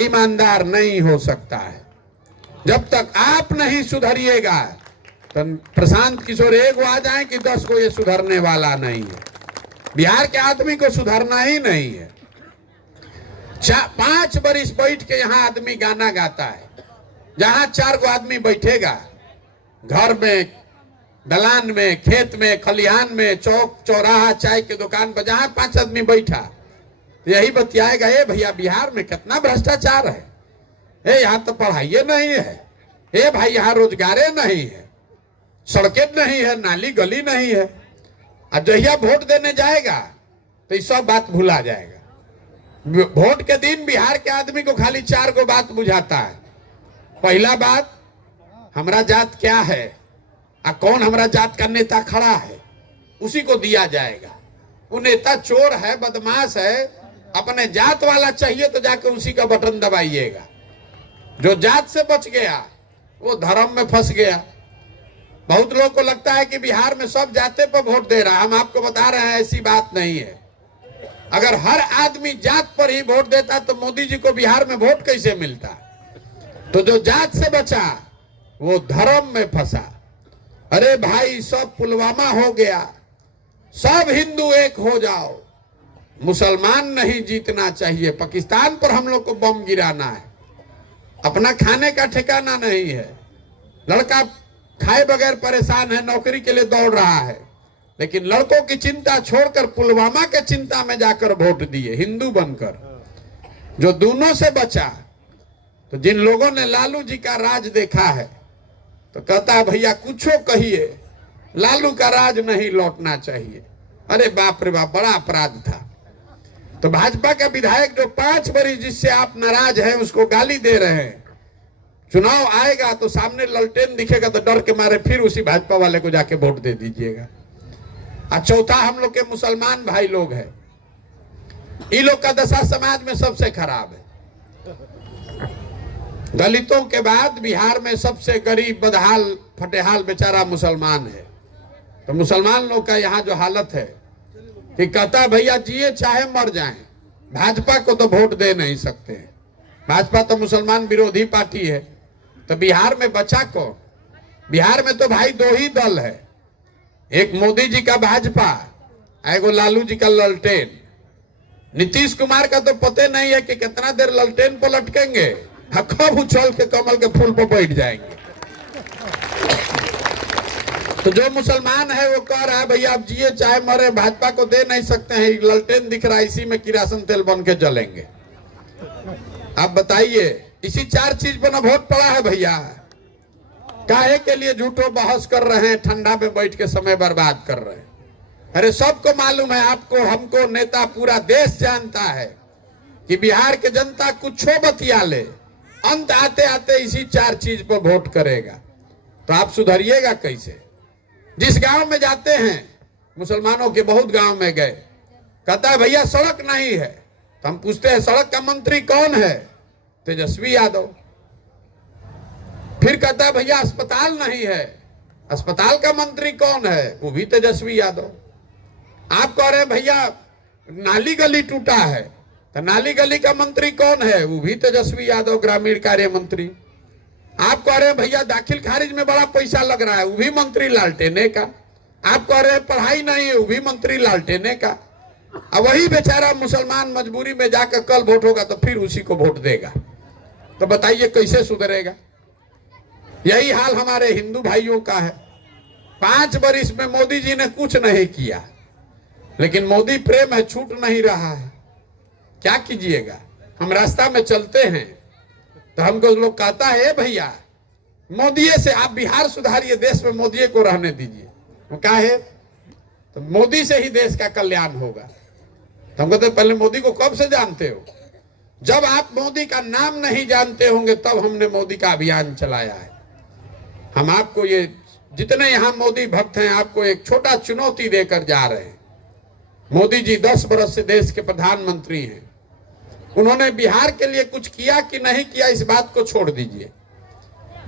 ईमानदार नहीं हो सकता है। जब तक आप नहीं सुधरिएगा तो प्रशांत किशोर एक आ जाए कि 10 को ये सुधरने वाला नहीं है। बिहार के आदमी को सुधरना ही नहीं है। 5 बरिस बैठ के यहाँ आदमी गाना गाता है, जहां 4 गो आदमी बैठेगा घर में, दलान में, खेत में, खलिहान में, चौक चौराहा, चाय की दुकान पर, जहां 5 आदमी बैठा तो यही बतियाएगा, ए भैया बिहार में कितना भ्रष्टाचार है, ए यहाँ तो पढ़ाई नहीं है, ए भाई यहाँ रोजगारे नहीं है, सड़कें नहीं है, नाली गली नहीं है। और जहिया वोट देने जाएगा तो ये सब बात भुला जाएगा। वोट के दिन बिहार के आदमी को खाली 4 गो बात बुझाता है। पहला बात, हमारा जात क्या है और कौन हमारा जात का नेता खड़ा है, उसी को दिया जाएगा। वो नेता चोर है, बदमाश है, अपने जात वाला चाहिए तो जाकर उसी का बटन दबाइएगा। जो जात से बच गया वो धर्म में फंस गया। बहुत लोगों को लगता है कि बिहार में सब जाते पर वोट दे रहा है। हम आपको बता रहे हैं ऐसी बात नहीं है। अगर हर आदमी जात पर ही वोट देता तो मोदी जी को बिहार में वोट कैसे मिलता। तो जो जात से बचा वो धर्म में फंसा। अरे भाई सब पुलवामा हो गया, सब हिंदू एक हो जाओ, मुसलमान नहीं जीतना चाहिए। पाकिस्तान पर हम लोग को बम गिराना है, अपना खाने का ठिकाना नहीं है। लड़का खाए बगैर परेशान है, नौकरी के लिए दौड़ रहा है, लेकिन लड़कों की चिंता छोड़कर पुलवामा के चिंता में जाकर वोट दिए हिंदू बनकर। जो दोनों से बचा, तो जिन लोगों ने लालू जी का राज देखा है तो कहता है भैया कुछो कहिए, लालू का राज नहीं लौटना चाहिए। अरे बाप रे बाप, बड़ा अपराध था। तो भाजपा का विधायक जो 5 बरिस जिससे आप नाराज हैं उसको गाली दे रहे हैं, चुनाव आएगा तो सामने ललटेन दिखेगा तो डर के मारे फिर उसी भाजपा वाले को जाके वोट दे दीजिएगा। और चौथा, हम लोग के मुसलमान भाई लोग हैं, इन लोग का दशा समाज में सबसे खराब है। दलितों के बाद बिहार में सबसे गरीब, बदहाल, फटेहाल बेचारा मुसलमान है। तो मुसलमान लोग का यहाँ जो हालत है कि कहता भैया जिए चाहे मर जाएं, भाजपा को तो वोट दे नहीं सकते। भाजपा तो मुसलमान विरोधी पार्टी है। तो बिहार में बचा कौन? बिहार में तो भाई 2 ही दल है, एक मोदी जी का भाजपा, एगो लालू जी का ललटेन। नीतीश कुमार का तो पता नहीं है कि कितना देर ललटेन पर लटकेंगे, कब उछल के कमल के फूल पर बैठ जाएंगे। तो जो मुसलमान है वो कह रहा है भैया आप जिए चाहे मरे भाजपा को दे नहीं सकते हैं, ललटेन दिख रहा है, इसी में किरासन तेल बन के जलेंगे। आप बताइए, इसी 4 चीज पर ना वोट पड़ा है भैया। काहे के लिए झूठो बहस कर रहे हैं, ठंडा में बैठ के समय बर्बाद कर रहे हैं। अरे सबको मालूम है, आपको, हमको, नेता, पूरा देश जानता है कि बिहार के जनता कुछो बतिया ले, अंत आते आते इसी 4 चीज पर वोट करेगा। तो आप सुधरिएगा कैसे? जिस गांव में जाते हैं, मुसलमानों के बहुत गांव में गए, कहता है भैया सड़क नहीं है। तो हम पूछते हैं सड़क का मंत्री कौन है? तेजस्वी यादव। फिर कहता है भैया अस्पताल नहीं है, अस्पताल का मंत्री कौन है? वो भी तेजस्वी यादव। आप कह रहे हैं भैया नाली गली टूटा है, तो नाली गली का मंत्री कौन है? वो भी तेजस्वी यादव, ग्रामीण कार्य मंत्री। आप कह रहे हैं भैया दाखिल खारिज में बड़ा पैसा लग रहा है, वो भी मंत्री लालटेने का। आप कह रहे हैं पढ़ाई नहीं है, वो भी मंत्री लालटेने का। अब वही बेचारा मुसलमान मजबूरी में जाकर कल वोट होगा तो फिर उसी को वोट देगा। तो बताइए कैसे सुधरेगा? यही हाल हमारे हिंदू भाइयों का है। 5 बरिस में मोदी जी ने कुछ नहीं किया, लेकिन मोदी प्रेम है, छूट नहीं रहा है। क्या कीजिएगा? हम रास्ता में चलते हैं तो हमको लोग कहता है भैया मोदी से आप बिहार सुधारिए, देश में मोदी को रहने दीजिए। वो क्या है? तो मोदी से ही देश का कल्याण होगा। तो हम कहते पहले मोदी को कब से जानते हो? जब आप मोदी का नाम नहीं जानते होंगे तब हमने मोदी का अभियान चलाया है। हम आपको ये, जितने यहाँ मोदी भक्त हैं, आपको एक छोटा चुनौती देकर जा रहे हैं। मोदी जी 10 बरस से देश के प्रधानमंत्री हैं। उन्होंने बिहार के लिए कुछ किया कि नहीं किया, इस बात को छोड़ दीजिए।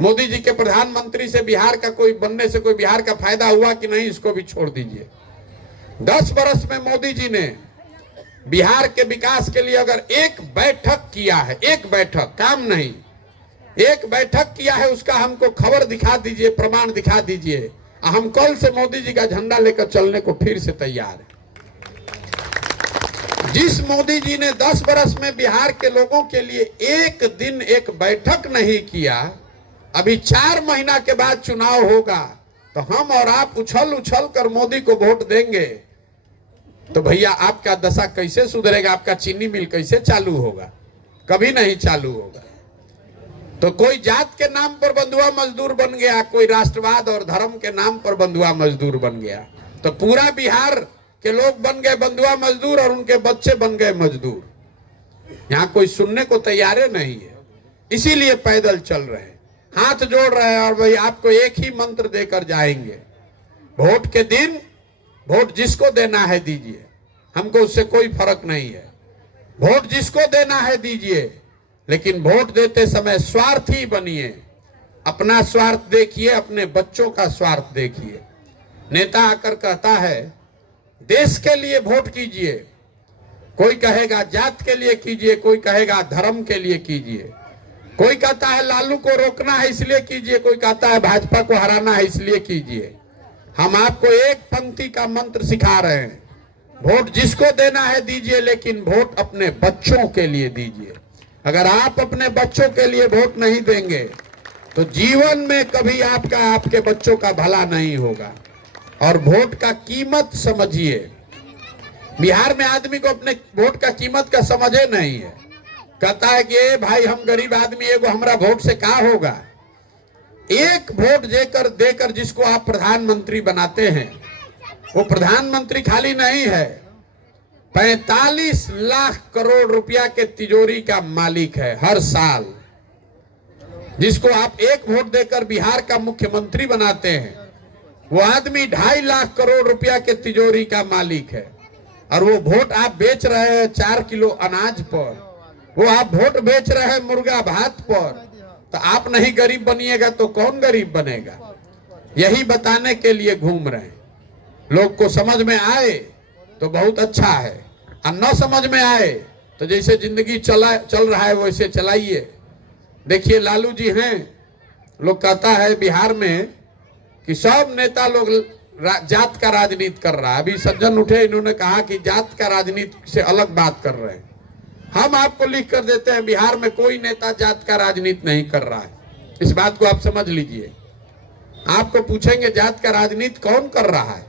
मोदी जी के प्रधानमंत्री से बिहार का कोई बनने से कोई बिहार का फायदा हुआ कि नहीं, इसको भी छोड़ दीजिए। 10 बरस में मोदी जी ने बिहार के विकास के लिए अगर एक बैठक किया है, एक बैठक, काम नहीं, एक बैठक किया है, उसका हमको खबर दिखा दीजिए, प्रमाण दिखा दीजिए। हम कल से मोदी जी का झंडा लेकर चलने को फिर से तैयार है। जिस मोदी जी ने 10 बरस में बिहार के लोगों के लिए एक दिन एक बैठक नहीं किया, अभी 4 महीना के बाद चुनाव होगा तो हम और आप उछल उछल कर मोदी को वोट देंगे, तो भैया आपका दशा कैसे सुधरेगा? आपका चीनी मिल कैसे चालू होगा? कभी नहीं चालू होगा। तो कोई जात के नाम पर बंधुआ मजदूर बन गया, कोई राष्ट्रवाद और धर्म के नाम पर बंधुआ मजदूर बन गया, तो पूरा बिहार के लोग बन गए बंधुआ मजदूर और उनके बच्चे बन गए मजदूर। यहाँ कोई सुनने को तैयार नहीं है, इसीलिए पैदल चल रहे हैं, हाथ जोड़ रहे हैं। और भाई आपको एक ही मंत्र देकर जाएंगे, वोट के दिन वोट जिसको देना है दीजिए, हमको उससे कोई फर्क नहीं है। वोट जिसको देना है दीजिए, लेकिन वोट देते समय स्वार्थी बनिए। अपना स्वार्थ देखिए, अपने बच्चों का स्वार्थ देखिए। नेता आकर कहता है देश के लिए वोट कीजिए, कोई कहेगा जात के लिए कीजिए, कोई कहेगा धर्म के लिए कीजिए, कोई कहता है लालू को रोकना है इसलिए कीजिए, कोई कहता है भाजपा को हराना है इसलिए कीजिए। हम आपको एक पंक्ति का मंत्र सिखा रहे हैं, वोट जिसको देना है दीजिए, लेकिन वोट अपने बच्चों के लिए दीजिए। अगर आप अपने बच्चों के लिए वोट नहीं देंगे तो जीवन में कभी आपका, आपके बच्चों का भला नहीं होगा। और वोट का कीमत समझिए। बिहार में आदमी को अपने वोट का कीमत का समझे नहीं है, कहता है कि ए भाई हम गरीब आदमी, एगो हमारा वोट से क्या होगा। एक वोट देकर जिसको आप प्रधानमंत्री बनाते हैं, वो प्रधानमंत्री खाली नहीं है, 45 लाख करोड़ रुपया के तिजोरी का मालिक है हर साल। जिसको आप एक वोट देकर बिहार का मुख्यमंत्री बनाते हैं, वो आदमी 2.5 लाख करोड़ रुपया के तिजोरी का मालिक है। और वो वोट आप बेच रहे हैं 4 किलो अनाज पर, वो आप वोट बेच रहे हैं मुर्गा भात पर। तो आप नहीं गरीब बनिएगा तो कौन गरीब बनेगा? यही बताने के लिए घूम रहे हैं। लोग को समझ में आए तो बहुत अच्छा है, और न समझ में आए तो जैसे जिंदगी चल रहा है वैसे चलाइए। देखिए लालू जी हैं, लोग कहता है बिहार में कि सब नेता लोग जात का राजनीति कर रहा है। अभी सज्जन उठे, इन्होंने कहा कि जात का राजनीति से अलग बात कर रहे हैं। हम आपको लिख कर देते हैं, बिहार में कोई नेता जात का राजनीति नहीं कर रहा है। इस बात को आप समझ लीजिए। आपको पूछेंगे जात का राजनीति कौन कर रहा है,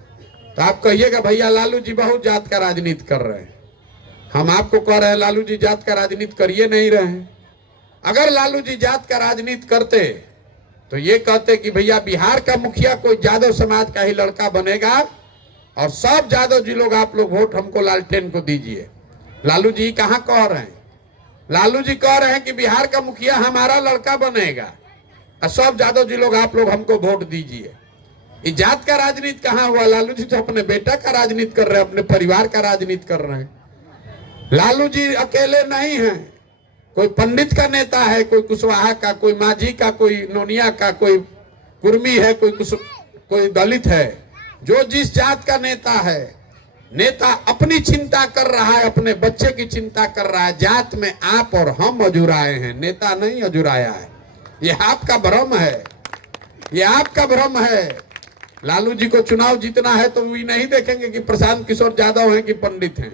तो आप कहिएगा भैया लालू जी बहुत जात का राजनीति कर रहे हैं। हम आपको कह रहे हैं लालू जी जात का राजनीति करिए नहीं रहे हैं। अगर लालू जी जात का राजनीति करते तो ये कहते कि भैया बिहार का मुखिया कोई यादव समाज का ही लड़का बनेगा और सब यादव जी लोग आप लोग वोट हमको लालटेन को दीजिए। लालू जी कहाँ कह रहे हैं? लालू जी कह रहे हैं कि बिहार का मुखिया हमारा लड़का बनेगा और सब यादव जी लोग आप लोग हमको वोट दीजिए। ये जात का राजनीति कहाँ हुआ? लालू जी तो अपने बेटा का राजनीति कर रहे हैं, अपने परिवार का राजनीति कर रहे हैं। लालू जी अकेले नहीं हैं, कोई पंडित का नेता है, कोई कुशवाहा का, कोई माझी का, कोई नोनिया का, कोई कुर्मी है, कोई दलित है। जो जिस जात का नेता है, नेता अपनी चिंता कर रहा है, अपने बच्चे की चिंता कर रहा है। जात में आप और हम अजुराए हैं, नेता नहीं अजुराया है। ये आपका भ्रम है, ये आपका भ्रम है। लालू जी को चुनाव जीतना है तो वो नहीं देखेंगे कि प्रशांत किशोर यादव हैं कि पंडित हैं।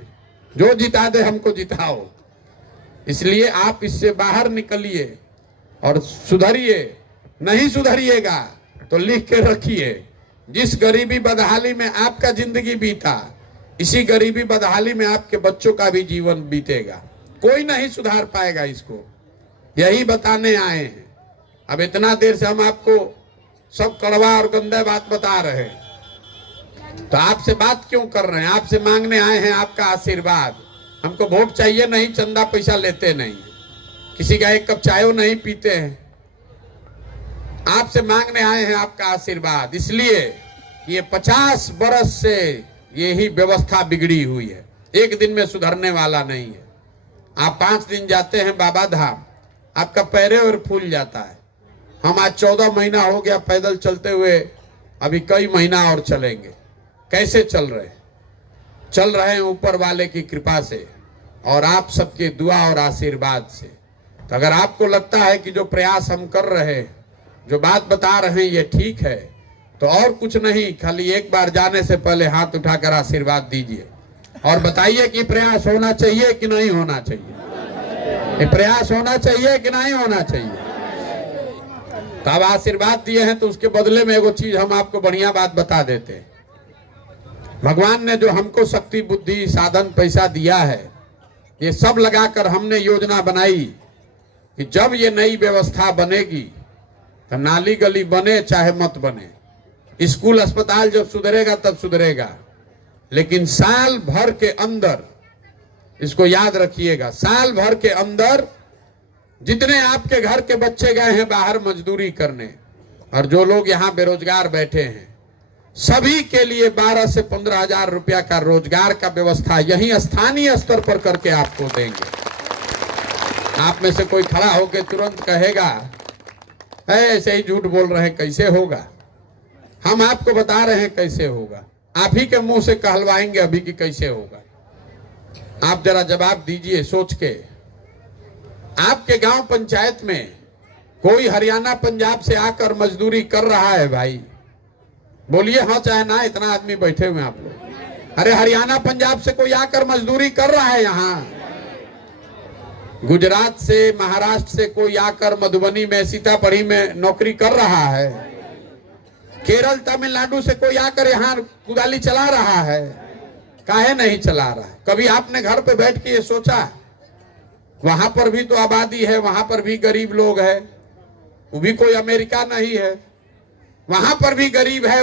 जो जिता दे हमको जिताओ। इसलिए आप इससे बाहर निकलिए और सुधरिए। नहीं सुधरिएगा तो लिख के रखिए, जिस गरीबी बदहाली में आपका जिंदगी बीता, इसी गरीबी बदहाली में आपके बच्चों का भी जीवन बीतेगा। कोई नहीं सुधार पाएगा इसको। यही बताने आए हैं। अब इतना देर से हम आपको सब कड़वा और गंदा बात बता रहे हैं, तो आपसे बात क्यों कर रहे हैं? आपसे मांगने आए हैं आपका आशीर्वाद। हमको वोट चाहिए नहीं, चंदा पैसा लेते नहीं, किसी का एक कप चाय नहीं पीते हैं। आपसे मांगने आए हैं आपका आशीर्वाद, इसलिए कि ये 50 बरस से यही व्यवस्था बिगड़ी हुई है, एक दिन में सुधरने वाला नहीं है। आप 5 दिन जाते हैं बाबा धाम, आपका पैरे और फूल जाता है। हम आज 14 महीना हो गया पैदल चलते हुए, अभी कई महीना और चलेंगे। कैसे चल रहे हैं? चल रहे हैं ऊपर वाले की कृपा से और आप सबके दुआ और आशीर्वाद से। तो अगर आपको लगता है कि जो प्रयास हम कर रहे हैं, जो बात बता रहे हैं, ये ठीक है, तो और कुछ नहीं, खाली एक बार जाने से पहले हाथ उठाकर आशीर्वाद दीजिए और बताइए कि प्रयास होना चाहिए कि नहीं होना चाहिए, ये प्रयास होना चाहिए कि नहीं होना चाहिए। तो अब आशीर्वाद दिए हैं तो उसके बदले में एगो चीज हम आपको बढ़िया बात बता देते हैं। भगवान ने जो हमको शक्ति, बुद्धि, साधन, पैसा दिया है, ये सब लगाकर हमने योजना बनाई कि जब ये नई व्यवस्था बनेगी तो नाली गली बने चाहे मत बने, स्कूल अस्पताल जब सुधरेगा तब सुधरेगा, लेकिन साल भर के अंदर, इसको याद रखिएगा, साल भर के अंदर जितने आपके घर के बच्चे गए हैं बाहर मजदूरी करने और जो लोग यहाँ बेरोजगार बैठे हैं, सभी के लिए 12 से 15 हजार रुपया का रोजगार का व्यवस्था यही स्थानीय स्तर पर करके आपको देंगे। आप में से कोई खड़ा होकर तुरंत कहेगा ऐसे ही झूठ बोल रहे हैं, कैसे होगा? हम आपको बता रहे हैं कैसे होगा, आप ही के मुंह से कहलवाएंगे अभी कि कैसे होगा। आप जरा जवाब दीजिए सोच के। आपके गांव पंचायत में कोई हरियाणा पंजाब से आकर मजदूरी कर रहा है भाई? बोलिए हाँ चाहे ना, इतना आदमी बैठे हुए आप लोग। अरे हरियाणा पंजाब से कोई आकर मजदूरी कर रहा है यहाँ? गुजरात से, महाराष्ट्र से कोई आकर मधुबनी में, सीतामढ़ी में नौकरी कर रहा है? केरल, तमिलनाडु से कोई आकर यहाँ कुदाली चला रहा है? काहे नहीं चला रहा है? कभी आपने घर पे बैठ के ये सोचा वहां पर भी तो आबादी है, वहां पर भी गरीब लोग है, वो भी कोई अमेरिका नहीं है, वहां पर भी गरीब है।